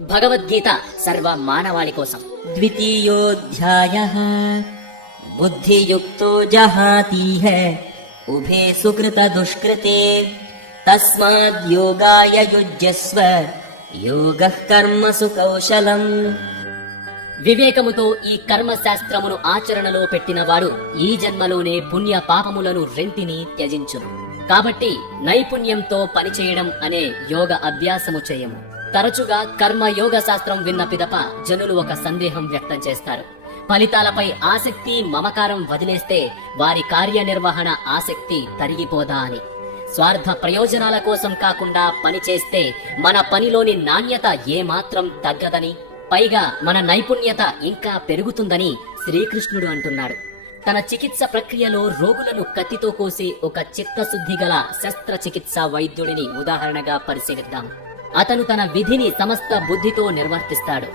భగవద్గీత సర్వ మానవాళి కోసం. ద్వితీయోధ్యాయః బుద్ధియుక్తో జహాతీహ ఉభే సుకృత దుష్కృతే తస్మాద్ యోగాయ యుజ్యస్వ యోగః కర్మసు కౌశలం. వివేకముతో ఈ కర్మ శాస్త్రమును ఆచరణలో పెట్టినవాడు ఈ జన్మలోనే పుణ్య పాపములను రెంటిని త్యజించును. కాబట్టి నైపుణ్యంతో పనిచేయడం అనే యోగ అభ్యాసము చేయము. తరచుగా కర్మ యోగ శాస్త్రం విన్న పిదప జనులు ఒక సందేహం వ్యక్తం చేస్తారు. ఫలితాలపై ఆసక్తి మమకారం వదిలేస్తే వారి కార్యనిర్వహణ ఆసక్తి తరిగిపోదా అని. స్వార్థ ప్రయోజనాల కోసం కాకుండా పనిచేస్తే మన పనిలోని నాణ్యత ఏమాత్రం తగ్గదని, పైగా మన నైపుణ్యత ఇంకా పెరుగుతుందని శ్రీకృష్ణుడు అంటున్నాడు. తన చికిత్స ప్రక్రియలో రోగులను కత్తితో కోసే ఒక చిత్తశుద్ధి గల శస్త్రచికిత్స వైద్యుడిని ఉదాహరణగా పరిశీలిద్దాం. అతను తన విధిని సమస్త బుద్ధితో నిర్వర్తిస్తాడు.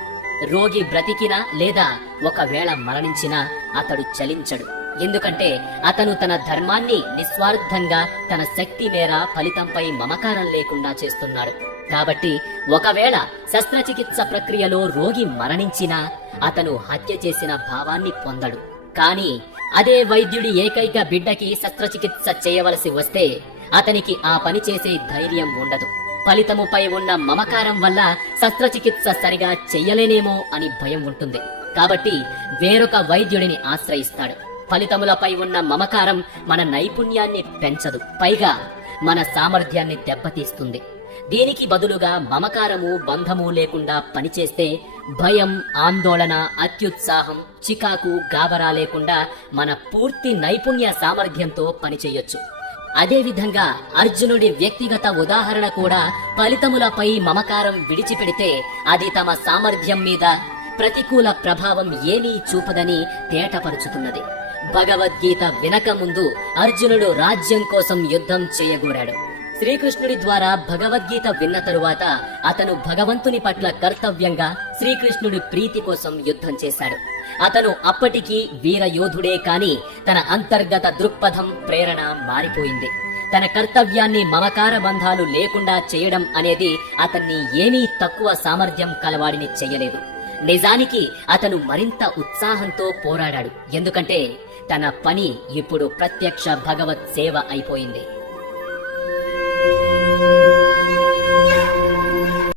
రోగి బ్రతికినా లేదా ఒకవేళ మరణించినా అతడు చలించడు. ఎందుకంటే అతను తన ధర్మాన్ని నిస్వార్థంగా తన శక్తి మేర ఫలితంపై మమకారం లేకుండా చేస్తున్నాడు. కాబట్టి ఒకవేళ శస్త్రచికిత్స ప్రక్రియలో రోగి మరణించినా అతను హత్య చేసిన భావాన్ని పొందడు. కానీ అదే వైద్యుడి ఏకైక బిడ్డకి శస్త్రచికిత్స చేయవలసి వస్తే అతనికి ఆ పని చేసే ధైర్యం ఉండదు. ఫలితముపై ఉన్న మమకారం వల్ల శస్త్రచికిత్స సరిగా చెయ్యలేనేమో అని భయం ఉంటుంది. కాబట్టి వేరొక వైద్యుడిని ఆశ్రయిస్తాడు. ఫలితములపై ఉన్న మమకారం మన నైపుణ్యాన్ని పెంచదు, పైగా మన సామర్థ్యాన్ని దెబ్బతీస్తుంది. దీనికి బదులుగా మమకారము బంధము లేకుండా పనిచేస్తే భయం, ఆందోళన, అత్యుత్సాహం, చికాకు, గాబరా లేకుండా మన పూర్తి నైపుణ్య సామర్థ్యంతో పనిచేయొచ్చు. అదేవిధంగా అర్జునుడి వ్యక్తిగత ఉదాహరణ కూడా ఫలితములపై మమకారం విడిచిపెడితే అది తమ సామర్థ్యం మీద ప్రతికూల ప్రభావం ఏమీ చూపదని తేటపరుచుతున్నది. భగవద్గీత వినక ముందు అర్జునుడు రాజ్యం కోసం యుద్ధం చేయగోరాడు. శ్రీకృష్ణుడి ద్వారా భగవద్గీత విన్న తరువాత అతను భగవంతుని పట్ల కర్తవ్యంగా శ్రీకృష్ణుడి ప్రీతి కోసం యుద్ధం చేశాడు. అతను అప్పటికి వీర యోధుడే కాని తన అంతర్గత దృక్పథం, ప్రేరణ మారిపోయింది. తన కర్తవ్యాన్ని మమకార బంధాలు లేకుండా చేయడం అనేది అతన్ని ఏమీ తక్కువ సామర్థ్యం కలవాడిని చెయ్యలేదు. నిజానికి అతను మరింత ఉత్సాహంతో పోరాడాడు. ఎందుకంటే తన పని ఇప్పుడు ప్రత్యక్ష భగవత్ సేవ అయిపోయింది.